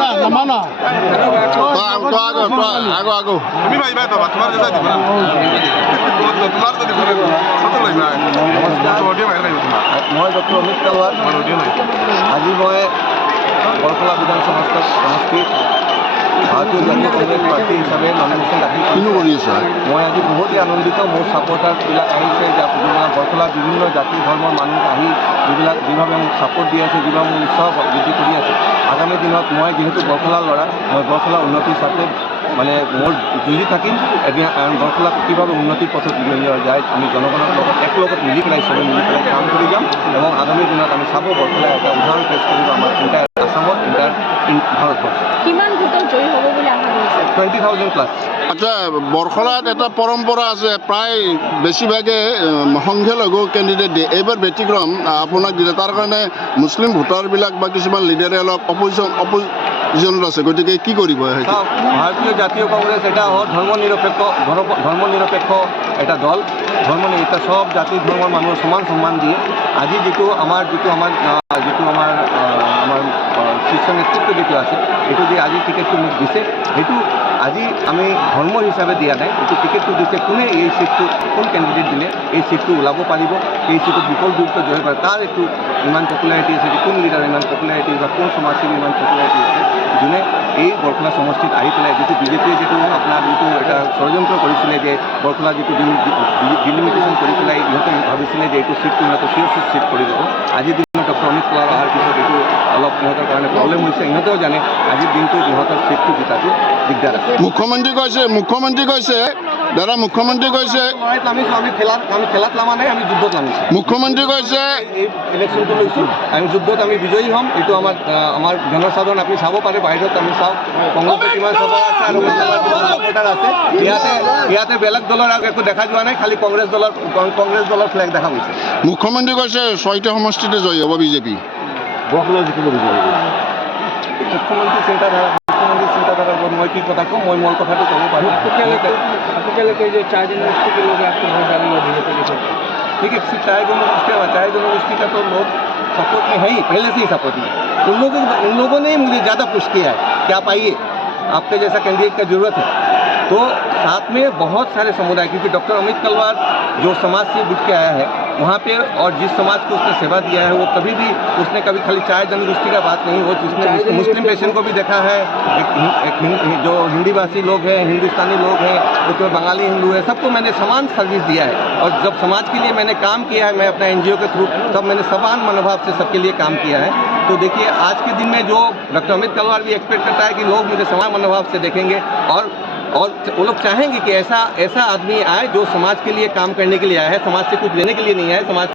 দাদা নামা না আগো তুমি ভাই ভাই বাবা তোমার যেটা দিব না তোমার তো দিব না কত লাগবে নমস্কার অডিও ভাই নাই তোমার মই ডক্টর অমিত তালৱাৰ আমাৰ অডিও নাই আজি মই বৰখলা বিধানসভা সমষ্টিত ভাৰতীয় জাতীয় কংগ্ৰেছ পাৰ্টি হিচাপে নমিনেশ্যন দাখিল কৰিছোঁ। মই আজি বহুতেই আনন্দিত। মোৰ ছাপৰ্টাৰবিলাক আহিছে, বৰখলা বিভিন্ন জাতি ধৰ্মৰ মানুহ আহি যিভাৱে মোক ছাপৰ্ট দি আছে, যিভাৱে মোক উৎসাহ বৃদ্ধি কৰি আছে। আগামী দিনত মই যিহেতু বৰখলাৰ ল'ৰা, মই বৰখলা উন্নতিৰ স্বাৰ্থে মানে মোৰ যুঁজি থাকিম। এদিন বৰখলা কিভাৱে উন্নতিৰ পথত লৈ যায়, আমি জনগণৰ লগত একলগত মিলি পেলাই চবে মিলি পেলাই কাম কৰি যাম এবং আগামী দিনত আমি চাব বৰখলা এটা উদাহৰণ পেশ কৰিব আমাৰ ইণ্টাৰ আসামত, ইণ্টাৰ ভাৰতবৰ্ষ। কিমান ভোটত জয়ী হ'ব বুলি আশা কৰিছে? 20,000 প্লাছ। আচ্ছা, বৰখলাত এটা পৰম্পৰা আছে, প্ৰায় বেছিভাগে সংখ্যালঘু কেণ্ডিডেট দিয়ে। এইবাৰ ব্যতিক্ৰম আপোনাক দিলে, তাৰ কাৰণে মুছলিম ভোটাৰবিলাক বা কিছুমান লিডাৰে অলপ অপজিশ্যনত আছে, গতিকে কি কৰিব? ভাৰতীয় জাতীয় কংগ্ৰেছ এটা ধৰ্মনিৰপেক্ষ এটা দল। এটা সব জাতি ধৰ্মৰ মানুহৰ সমান সন্মান দিয়ে। আজি যিটো আমাৰ শীৰ্ষ নেতৃত্ব যিটো আছে, এইটো যে আজি টিকেটটো মোক দিছে, সেইটো আজি আমি ধৰ্ম হিচাপে দিয়া নাই। এইটো টিকেটটো দিছে কোনে এই চিটটো, কোন কেণ্ডিডেট দিলে এই চিটটো ওলাব পাৰিব, এই চিটত বিপুল যুক্ত জয় পাৰে, তাৰ এইটো ইমান পপুলাৰিটি আছে, কোন লিডাৰ ইমান পপুলাৰিটি বা কোন সমাজসেৱী ইমান পপুলাৰিটি আছে, যোনে এই বৰখলা সমষ্টিত আহি পেলাই যিটো বিজেপিয়ে যিটো আপোনাৰ যিটো এটা ষড়যন্ত্ৰ কৰিছিলে যে বৰখলা যিটো ডিলিমিটেশ্যন কৰি পেলাই ইহঁতে ভাবিছিলে যে এইটো চিটটো ইহঁতে চিট কৰি দিব। আজিৰ দিনত ডক্টৰ অমিত তালৱাৰ অহাৰ পিছত এইটো অলপ ইহঁতৰ কাৰণে প্ৰব্লেম হৈছে। ইহঁতেও জানে আজিৰ দিনটোত ইহঁতৰ চিটটো জিতাটো দিগদাৰ আছে। মুখ্যমন্ত্ৰী কৈছে দাদা, মুখ্যমন্ত্ৰী কৈছে আমি খেলাত নামা নাই, আমি যুদ্ধত নামিছোঁ। মুখ্যমন্ত্ৰী কৈছে এই ইলেকশ্যনটো লৈছোঁ, আমি যুদ্ধত আমি বিজয়ী হ'ম। এইটো আমাৰ জনসাধাৰণ আপুনি চাব পাৰে, বাহিৰত আমি চাওঁ কংগ্ৰেছৰ কিমান ছাপৰ্টাৰ আছে আৰু কিমান ছাপৰ্টাৰ আছে। ইয়াতে বেলেগ দলৰ একো দেখা যোৱা নাই, খালি কংগ্ৰেছ দলৰ ফ্লেগ দেখা গৈছে। মুখ্যমন্ত্ৰী কৈছে 6টা সমষ্টিতে জয়ী হ'ব বিজেপি। বৰখলা জিকিব বিজেপি। মুখ্যমন্ত্ৰী চিন্তাধাৰাৰ ওপৰত মই কি কথা কওঁ, মই মোৰ কথাটো ক'ব পাৰোঁ। आपको जो 4 जनवरी के लोग आपको वोट डालेंगे बीजेपी के साथ? ठीक है, चाहे जनगोष्ठी का तो लोग सपोर्ट में है ही, पहले से ही सपोर्ट में। उन लोगों ने ही मुझे ज़्यादा पुश किया है कि आप आइए, आपके जैसा कैंडिडेट का ज़रूरत है। तो साथ में बहुत सारे समुदाय, क्योंकि डॉक्टर अमित तालवार जो समाज से जुट के आया है वहाँ पे, और जिस समाज को उसने सेवा दिया है, वो कभी कभी खाली चाय जनगोष्ठी का बात नहीं, वो जिसने मुस्लिम पेशेंट को भी देखा है, जो हिंदी भाषी लोग हैं, हिंदुस्तानी लोग हैं, उसमें बंगाली हिंदू है, सबको मैंने समान सर्विस दिया है। और जब समाज के लिए मैंने काम किया है, मैं अपना NGO के थ्रू, तब मैंने समान मनोभाव से सबके लिए काम किया है। तो देखिए, आज के दिन में जो डॉक्टर अमित तालवार भी एक्सपेक्ट करता है कि लोग मुझे समान मनोभाव से देखेंगे, और वो लोग चाहेंगे कि ऐसा आदमी आए जो समाज के लिए काम करने के लिए आया है, समाज से कुछ लेने के लिए नहीं आया, समाज